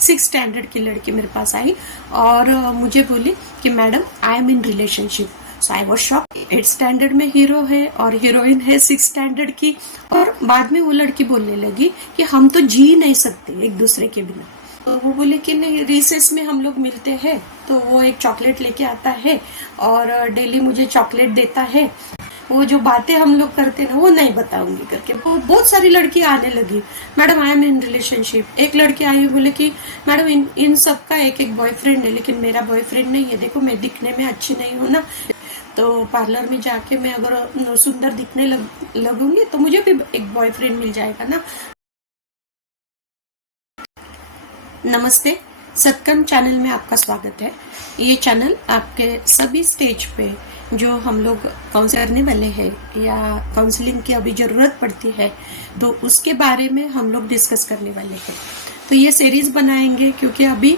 6 standard की लड़की मेरे पास आई और मुझे बोली कि madam I am in relationship. So I was shock. 8 standard में हीरो है और हीरोइन है 6 स्टैंडर्ड की। और बाद में वो लड़की बोलने लगी कि हम तो जी नहीं सकते एक दूसरे के बिना। तो वो बोले कि नहीं, रिसेस में हम लोग मिलते हैं तो वो एक चॉकलेट लेके आता है और डेली मुझे चॉकलेट देता है। वो जो बातें हम लोग करते हैं ना वो नहीं बताऊंगी करके वो बहुत सारी लड़की आने लगी। Madam I am in relationship. एक लड़की आई बोले कि मैडम इन सबका एक एक बॉयफ्रेंड है लेकिन मेरा बॉयफ्रेंड नहीं है। देखो मैं दिखने में अच्छी नहीं हूँ ना, तो पार्लर में जाके मैं अगर सुंदर दिखने लगूंगी तो मुझे भी एक बॉयफ्रेंड मिल जाएगा ना। नमस्ते, सत्कर्म चैनल में आपका स्वागत है। ये चैनल आपके सभी स्टेज पे जो हम लोग काउंसलिंग करने वाले हैं या काउंसलिंग की अभी ज़रूरत पड़ती है तो उसके बारे में हम लोग डिस्कस करने वाले हैं। तो ये सीरीज़ बनाएंगे क्योंकि अभी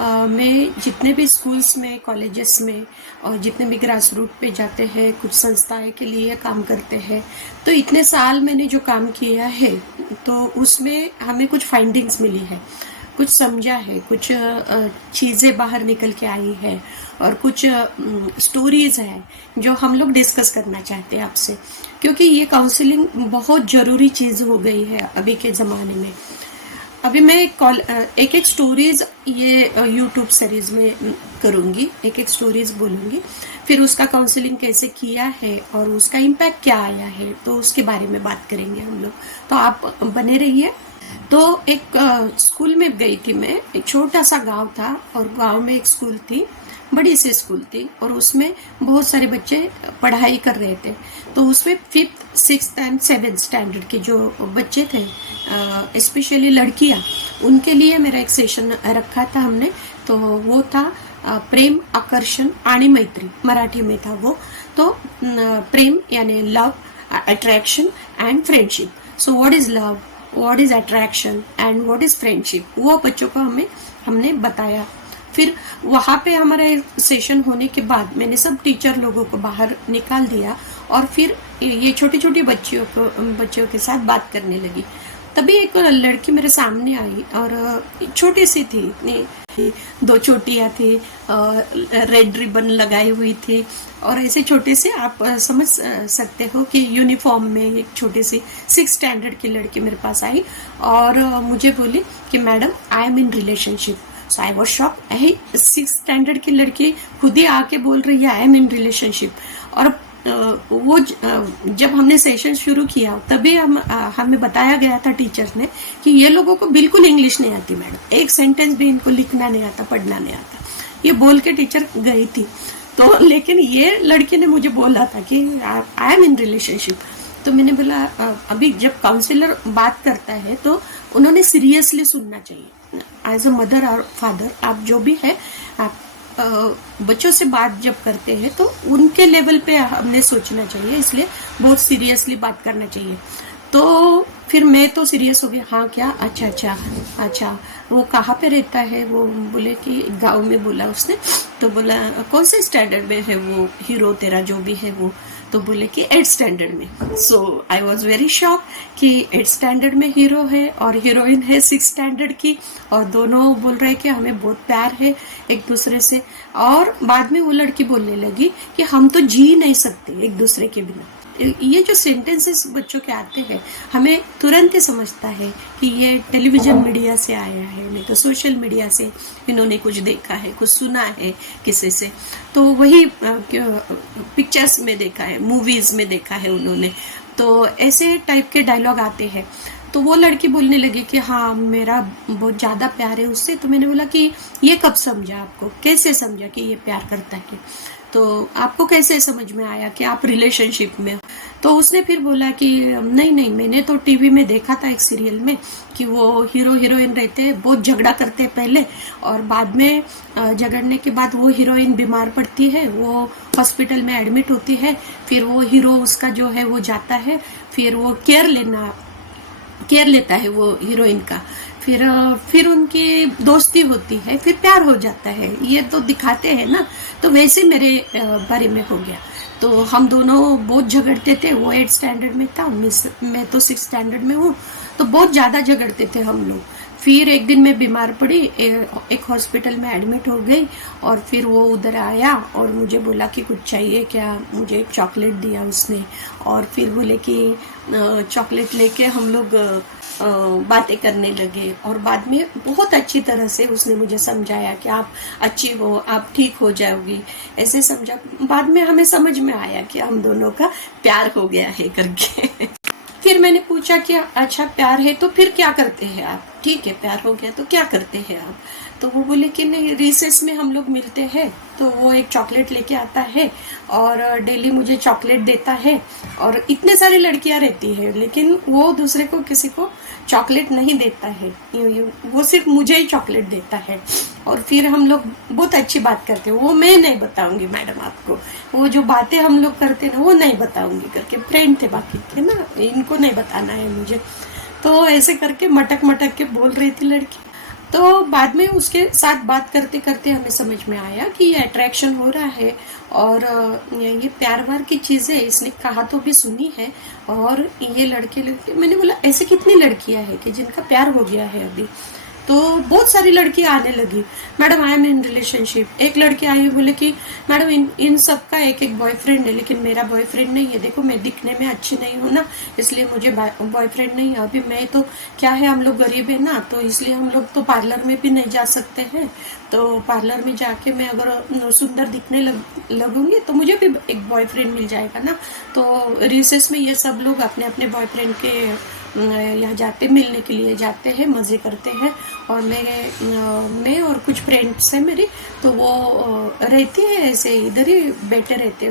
मैं जितने भी स्कूल्स में, कॉलेजेस में और जितने भी ग्रास रूट पे जाते हैं, कुछ संस्थाएं के लिए काम करते हैं, तो इतने साल मैंने जो काम किया है तो उसमें हमें कुछ फाइंडिंग्स मिली है, कुछ समझा है, कुछ चीज़ें बाहर निकल के आई है और कुछ स्टोरीज है जो हम लोग डिस्कस करना चाहते हैं आपसे, क्योंकि ये काउंसलिंग बहुत ज़रूरी चीज़ हो गई है अभी के ज़माने में। अभी मैं एक एक स्टोरीज ये यूट्यूब सीरीज में करूँगी, एक एक स्टोरीज बोलूँगी, फिर उसका काउंसलिंग कैसे किया है और उसका इम्पैक्ट क्या आया है तो उसके बारे में बात करेंगे हम लोग। तो आप बने रहिए। तो एक स्कूल में गई थी मैं। एक छोटा सा गांव था और गांव में एक स्कूल थी, बड़ी सी स्कूल थी और उसमें बहुत सारे बच्चे पढ़ाई कर रहे थे। तो उसमें 5th, 6th and 7th standard के जो बच्चे थे, स्पेशली लड़कियां, उनके लिए मेरा एक सेशन रखा था हमने। तो वो था प्रेम, आकर्षण आणि मैत्री, मराठी में था वो। तो प्रेम यानी love, attraction and friendship. So what is love, what is attraction and what is friendship, वो बच्चों को हमने बताया। फिर वहाँ पे हमारा सेशन होने के बाद मैंने सब टीचर लोगों को बाहर निकाल दिया और फिर ये छोटी छोटी बच्चियों के साथ बात करने लगी। तभी एक लड़की मेरे सामने आई और छोटी सी थी, 2 चोटियाँ थी, रेड रिबन लगाई हुई थी और ऐसे छोटे से आप समझ सकते हो कि यूनिफॉर्म में एक छोटी सी 6 स्टैंडर्ड की लड़की मेरे पास आई और मुझे बोली कि madam I am in relationship. So I was shock. 6 standard की लड़की खुद ही आके बोल रही है आई एम इन रिलेशनशिप। और वो जब हमने सेशन शुरू किया तभी हमें बताया गया था टीचर्स ने कि ये लोगों को बिल्कुल इंग्लिश नहीं आती मैडम, एक सेंटेंस भी इनको लिखना नहीं आता, पढ़ना नहीं आता। ये बोल के टीचर गई थी। तो लेकिन ये लड़की ने मुझे बोला था कि आई एम इन रिलेशनशिप। तो मैंने बोला अभी जब काउंसलर बात करता है तो उन्होंने सीरियसली सुनना चाहिए। एज अ मदर और फादर आप जो भी है, आप बच्चों से बात जब करते हैं तो उनके लेवल पे हमने सोचना चाहिए, इसलिए बहुत सीरियसली बात करना चाहिए। तो फिर मैं तो सीरियस हो गई। हाँ क्या, अच्छा अच्छा अच्छा, वो कहाँ पे रहता है? वो बोले कि गांव में, बोला उसने। तो बोला कौन से स्टैंडर्ड में है वो हीरो तेरा जो भी है वो? तो बोले कि 8 स्टैंडर्ड में। सो आई वॉज वेरी शॉक कि 8 स्टैंडर्ड में हीरो है और हीरोइन है 6 स्टैंडर्ड की और दोनों बोल रहे कि हमें बहुत प्यार है एक दूसरे से। और बाद में वो लड़की बोलने लगी कि हम तो जी नहीं सकते एक दूसरे के बिना। ये जो सेंटेंसेस बच्चों के आते हैं हमें तुरंत ही समझता है कि ये टेलीविजन मीडिया से आया है, नहीं तो सोशल मीडिया से इन्होंने कुछ देखा है, कुछ सुना है किसी से, तो वही पिक्चर्स में देखा है, मूवीज में देखा है उन्होंने। तो ऐसे टाइप के डायलॉग आते हैं। तो वो लड़की बोलने लगी कि हाँ मेरा बहुत ज़्यादा प्यार है उससे। तो मैंने बोला कि ये कब समझा, आपको कैसे समझा कि ये प्यार करता है? तो आपको कैसे समझ में आया कि आप रिलेशनशिप में? तो उसने फिर बोला कि नहीं नहीं, मैंने तो टीवी में देखा था एक सीरियल में कि वो हीरो हीरोइन रहते हैं, बहुत झगड़ा करते हैं पहले और बाद में झगड़ने के बाद वो हीरोइन बीमार पड़ती है, वो हॉस्पिटल में एडमिट होती है, फिर वो हीरो उसका जो है वो जाता है, फिर वो केयर लेता है वो हीरोइन का, फिर उनकी दोस्ती होती है, फिर प्यार हो जाता है। ये तो दिखाते हैं ना। तो वैसे मेरे बारे में हो गया। तो हम दोनों बहुत झगड़ते थे। वो 8 स्टैंडर्ड में था, मैं तो 6 स्टैंडर्ड में हूँ। तो बहुत ज़्यादा झगड़ते थे हम लोग। फिर एक दिन मैं बीमार पड़ी, एक हॉस्पिटल में एडमिट हो गई, और फिर वो उधर आया और मुझे बोला कि कुछ चाहिए क्या, मुझे एक चॉकलेट दिया उसने, और फिर बोले कि चॉकलेट लेके हम लोग बातें करने लगे, और बाद में बहुत अच्छी तरह से उसने मुझे समझाया कि आप अच्छी हो, आप ठीक हो जाओगी, ऐसे समझा। बाद में हमें समझ में आया कि हम दोनों का प्यार हो गया है करके। फिर मैंने पूछा कि अच्छा प्यार है तो फिर क्या करते हैं आप, ठीक है प्यार हो गया तो क्या करते हैं आप, तो वो बोले कि नहीं, रिसेस में हम लोग मिलते हैं तो वो एक चॉकलेट लेके आता है और डेली मुझे चॉकलेट देता है, और इतने सारी लड़कियां रहती है लेकिन वो दूसरे को किसी को चॉकलेट नहीं देता है, वो सिर्फ मुझे ही चॉकलेट देता है। और फिर हम लोग बहुत अच्छी बात करते हैं, वो मैं नहीं बताऊंगी मैडम आपको, वो जो बातें हम लोग करते हैं ना वो नहीं बताऊंगी करके, फ्रेंड थे बाकी के ना, इनको नहीं बताना है मुझे। तो ऐसे करके मटक मटक के बोल रही थी लड़की। तो बाद में उसके साथ बात करते करते हमें समझ में आया कि ये अट्रैक्शन हो रहा है, और ये प्यार व्यार की चीजें इसने कहा तो भी सुनी है। और ये लड़के लड़के, मैंने बोला ऐसे कितनी लड़कियां हैं कि जिनका प्यार हो गया है अभी, तो बहुत सारी लड़कियां आने लगी, madam I am in relationship. एक लड़की आई बोले कि मैडम इन सबका एक एक बॉयफ्रेंड है लेकिन मेरा बॉयफ्रेंड नहीं है, देखो मैं दिखने में अच्छी नहीं हूँ ना, इसलिए मुझे बॉयफ्रेंड नहीं है अभी, मैं तो क्या है हम लोग गरीब है ना, तो इसलिए हम लोग तो पार्लर में भी नहीं जा सकते हैं, तो पार्लर में जाके मैं अगर सुंदर दिखने लगूंगी तो मुझे भी एक बॉयफ्रेंड मिल जाएगा ना। तो रिसेस में ये सब लोग अपने अपने बॉयफ्रेंड के यहाँ जाते, मिलने के लिए जाते हैं, मजे करते हैं। और मैं और कुछ फ्रेंड्स हैं मेरी, तो वो रहती है ऐसे इधर ही बैठे रहते हैं।